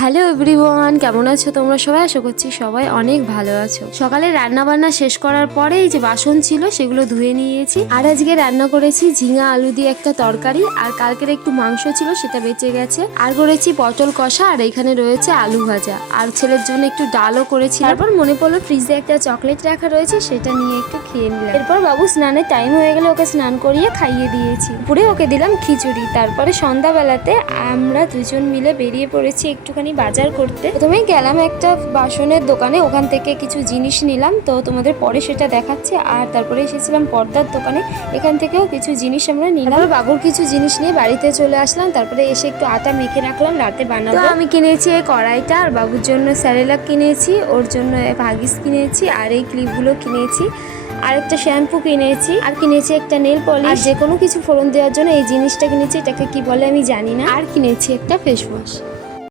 Hello everyone, কেমন আছো তোমরা সবাই? আশা করছি সবাই অনেক ভালো আছো। সকালে রান্না বান্না শেষ করার পরে এই যে বাসন ছিল সেগুলো ধুয়ে নিয়েছি। আর আজকে রান্না করেছি ঝিঙা আলু দিয়ে একটা তরকারি, আর কালকের একটু মাংস ছিল সেটা বেঁচে গেছে। আর করেছি পটল কষা, আর এখানে রয়েছে আলু ভাজা, আর ছেলের জন্য একটু ডালও করেছি। তারপর মনে পড়লো ফ্রিজে একটা চকলেট রাখা রয়েছে, সেটা নিয়ে একটু খেয়ে নিলাম। এরপর বাবু স্নানের টাইম হয়ে গেলে ওকে স্নান করিয়ে খাইয়ে দিয়েছি। পুরে ওকে দিলাম খিচুড়ি। তারপরে সন্ধ্যাবেলাতে আমরা দুজন মিলে বেরিয়ে পড়েছি একটুখানি বাজার করতে। প্রথমেই গেলাম একটা বাসনের দোকানে, ওখান থেকে কিছু জিনিস নিলাম, তো তোমাদের পরে সেটা দেখাচ্ছে। আর তারপরে এসেছিলাম পর্দার দোকানে, এখান থেকেও কিছু জিনিস আমরা নিলাম। বাবুর কিছু জিনিস নিয়ে বাড়িতে চলে আসলাম। তারপরে এসে একটু আটা মেখে রাখলাম, রাতে বানাবো। আমি কিনেছি এই কড়াইটা, আর বাবুর জন্য স্যারেলাক কিনেছি, ওর জন্য ভাগিস কিনেছি, আর এই ক্লিপগুলো কিনেছি, আর একটা শ্যাম্পু কিনেছি, আর কিনেছি একটা নেল পলিশ। আর যে কোনো কিছু ফোড়ন দেওয়ার জন্য এই জিনিসটা কিনেছি, এটাকে কি বলে আমি জানি না। আর কিনেছি একটা ফেস ওয়াশ।